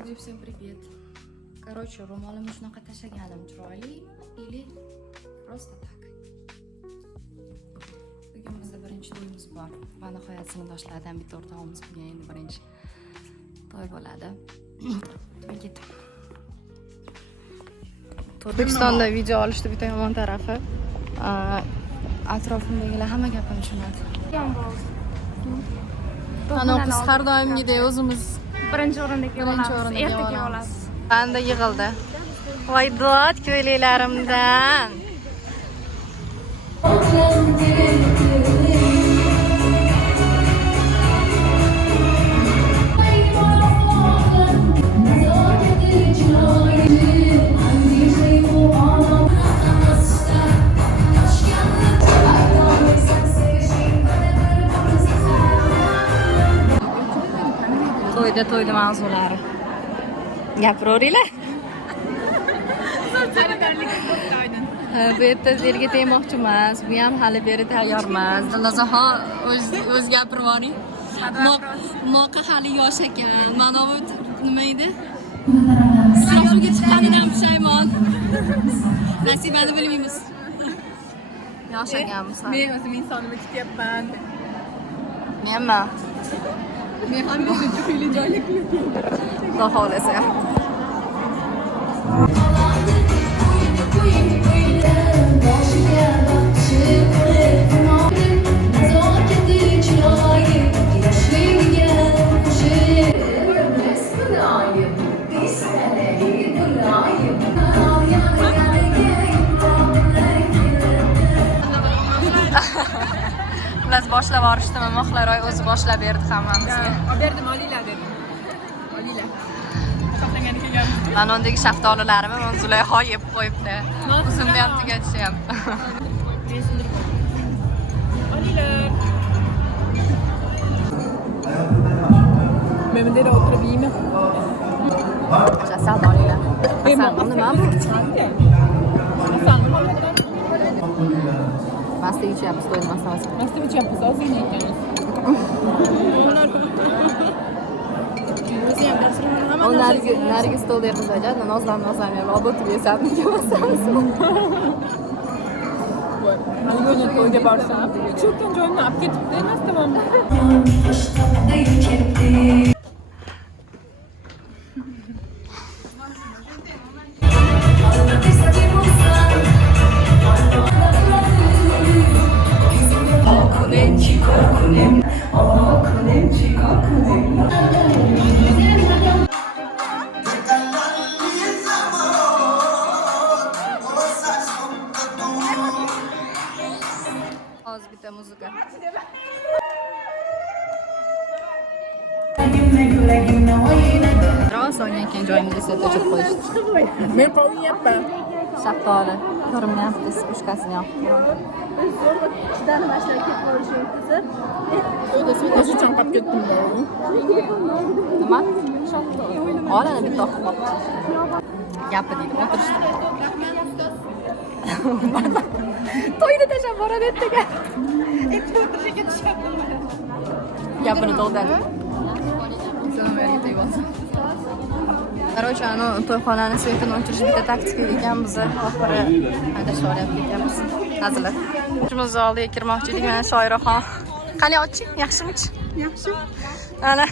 Люди, всем привет. Короче, ro'molimni shunaqa tashlaganim chiroyli или просто так. Bugun bizda birinchi to'yimiz bor. Va nihoyat sinfdoshlardan bitta o'rtog'imiz bugun endi birinchi to'y bo'ladi. To'yga O'zbekistonda video olishni bitta yomon tarafi, atrofimdagilar hamma gapimni tushunadi. Ana biz har doimgidek o'zimiz birinchi o'ringa olamiz, ertaga olamiz. Banda yig'ildi. Voy dod ko'ylaklarimdan. To'yda mavzulari. Gapiravringlar. Bu yerda yerga tegmoqchi emas. Bu ham hali beri tayyor emas. Dilazaxo o'z gapirib yuboring. Moqa hali yosh ekan. Mana bu nima edi? Safga chiqqanidan pushaymon. Nasibani bilmaymiz. Yosh ekanmiz. Men o'zim insonimni kutyapman. Menmi? Men ham menga kuyli joylik. Xudo xohlasa. Biz boshlab yuborishdimi? Mohlaroy o'zi boshlab berdi hammamizga. Olib berdim, olinglar dedim. Olinglar. Xohlaganiga kelganmiz. Mana undagi shaftolilarimi Zuleyxo yeb qo'yibdi. Uzumni ham tugatishyapti. Olinglar. Men bunda o'tirib yeyman. Asal olinglar. Asal nima bu? Asalni olinglar. Masta ichyapmiz, to'yni mastamasi. Masta ichyapmiz, ozgina ekanmiz. O'zi ham dasturxon hamma narigi stolda yig'ilajak, nozlanib robot yesam mastamasi. Hali yo'lni to'yga borsam, ichayotgan joyimni olib ketibdi emas, tamom. Hozir bitta muzika. Biroz so'ngan keyin joyimizga o'tkazib qo'yishdi. Men qo'yyapman. Shaftoli ko'rinmayapti, spishkasini yoqdi. Ichidan boshlab ketib qolishi o'tkazib. O'zi chanqab ketdim. Nima? Olana bitta o'qib qolibdi. Gapi deydi, o'tirishdi. To'yni tashlab boradi ertaga. Etti o'tirishiga tushyaptim. Gapini to'g'dadi. So'ramayga tegibolsin. Короче, to'yxonani svetini o'chirish bitta taktika ekan, biz oxiri adashib olib ketamiz. Hazillar. O'zimiz oldiga kirmoqchi edik, mana Shoiraxon. Qani ochchi? Yaxshimi-chi? Yaxshi. Ana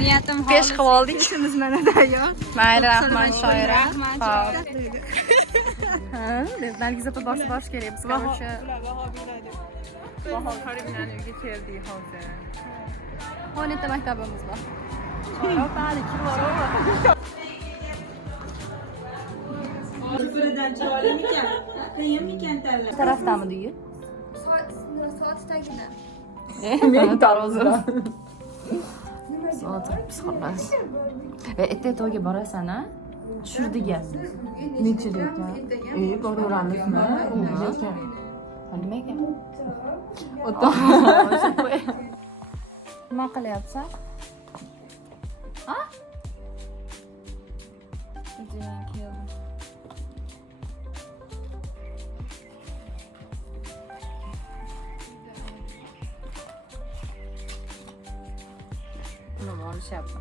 Niyatim pesh qilib oldik. Ishimiz mana tayyor. Mayli, rahmat Shoira. Xo'p. Ha, Nargiza borsa borish kerak. Biz короче Bahor bilan uyga keldik hozir. Xonada maktabimiz bor. Opali kirib Qo'lidan chiroylimikan? Qiyinmikan tanlab? Tarafdami deyu? soat tagida. Men tarozim. Soat psixolog. Ertaga to'yga borasan-a? Tushirdiga. Necha ekan? Boraveramizmi? Nima ekan? O'ta. Nima qilyapsan? Ha? Nima olishapti?